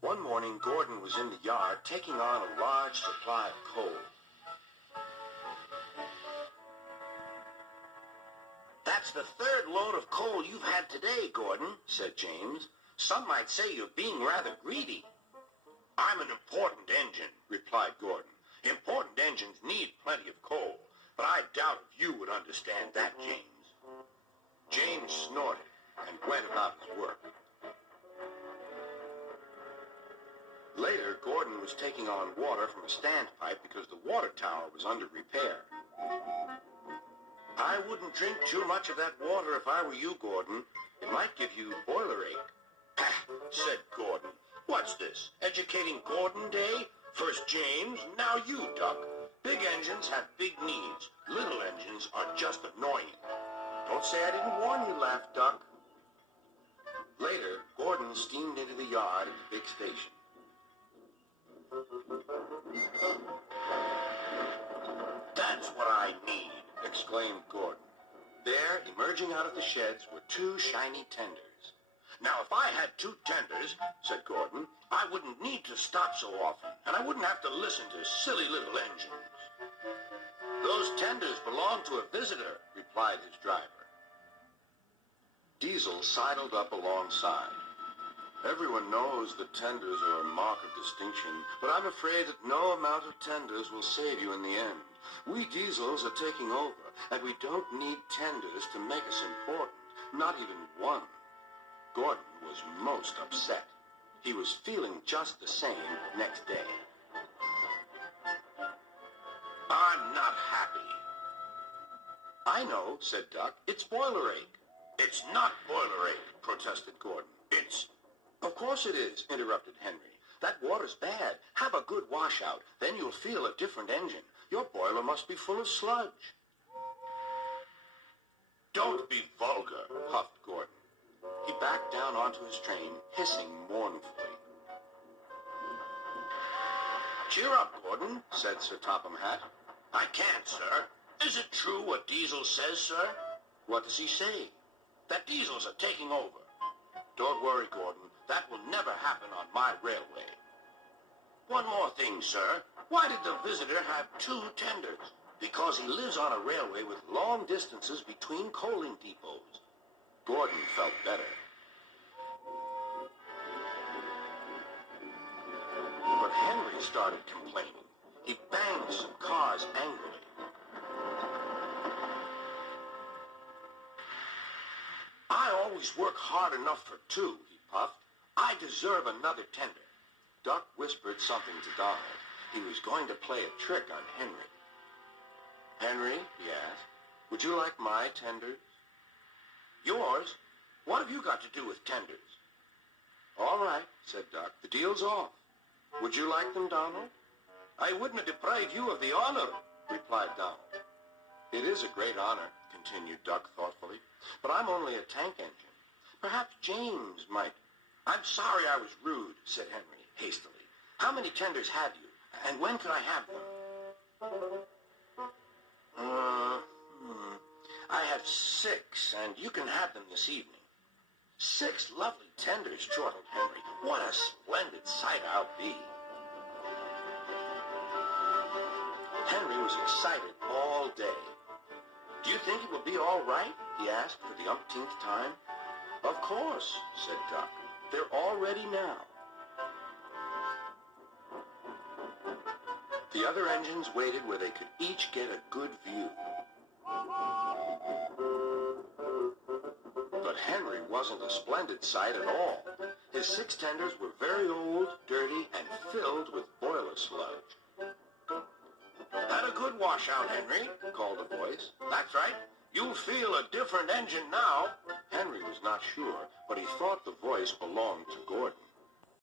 One morning, Gordon was in the yard taking on a large supply of coal. "That's the third load of coal you've had today, Gordon," said James. "Some might say you're being rather greedy." "I'm an important engine," replied Gordon. "Important engines need plenty of coal, but I doubt if you would understand that, James." James snorted and went about his work. Later, Gordon was taking on water from a standpipe because the water tower was under repair. "I wouldn't drink too much of that water if I were you, Gordon. It might give you boiler ache." "Ah," said Gordon. "What's this, educating Gordon Day? First James, now you, Duck. Big engines have big needs. Little engines are just annoying." "Don't say I didn't warn you," laughed Duck. Later, Gordon steamed into the yard at the big station. "That's what I need," exclaimed Gordon. There, emerging out of the sheds, were two shiny tenders. "Now, if I had two tenders," said Gordon, "I wouldn't need to stop so often, and I wouldn't have to listen to silly little engines." "Those tenders belong to a visitor," replied his driver. Diesel sidled up alongside. "Everyone knows that tenders are a mark of distinction, but I'm afraid that no amount of tenders will save you in the end. We Diesels are taking over, and we don't need tenders to make us important, not even one." Gordon was most upset. He was feeling just the same next day. "I'm not happy." "I know," said Duck. "It's boiler ache." "It's not boiler ache," protested Gordon. "Of course it is," interrupted Henry. "That water's bad. Have a good washout. Then you'll feel a different engine. Your boiler must be full of sludge." "Don't be vulgar," huffed Gordon. He backed down onto his train, hissing mournfully. "Cheer up, Gordon," said Sir Topham Hatt. "I can't, sir. Is it true what Diesel says, sir?" "What does he say?" "That Diesels are taking over." "Don't worry, Gordon. That will never happen on my railway." "One more thing, sir. Why did the visitor have two tenders?" "Because he lives on a railway with long distances between coaling depots." Gordon felt better. But Henry started complaining. He banged some cars angrily. "I always work hard enough for two," he puffed. "I deserve another tender." Duck whispered something to Donald. He was going to play a trick on Henry. "Henry," he asked, "would you like my tenders?" "Yours? What have you got to do with tenders?" "All right," said Duck. "The deal's off. Would you like them, Donald?" "I wouldn't deprive you of the honor," replied Donald. "It is a great honor," continued Duck thoughtfully, "but I'm only a tank engine. Perhaps James might—" "I'm sorry I was rude," said Henry hastily. "How many tenders have you, and when can I have them?" "I have 6, and you can have them this evening." "6 lovely tenders," chortled Henry. "What a splendid sight I'll be." Henry was excited all day. "Do you think it will be all right?" he asked for the umpteenth time. "Of course," said Duck. "They're all ready now." The other engines waited where they could each get a good view. But Henry wasn't a splendid sight at all. His 6 tenders were very old, dirty, and filled with boiler sludge. "Had a good washout, Henry," called a voice. "That's right. You'll feel a different engine now." Henry was not sure, but he thought the voice belonged to Gordon.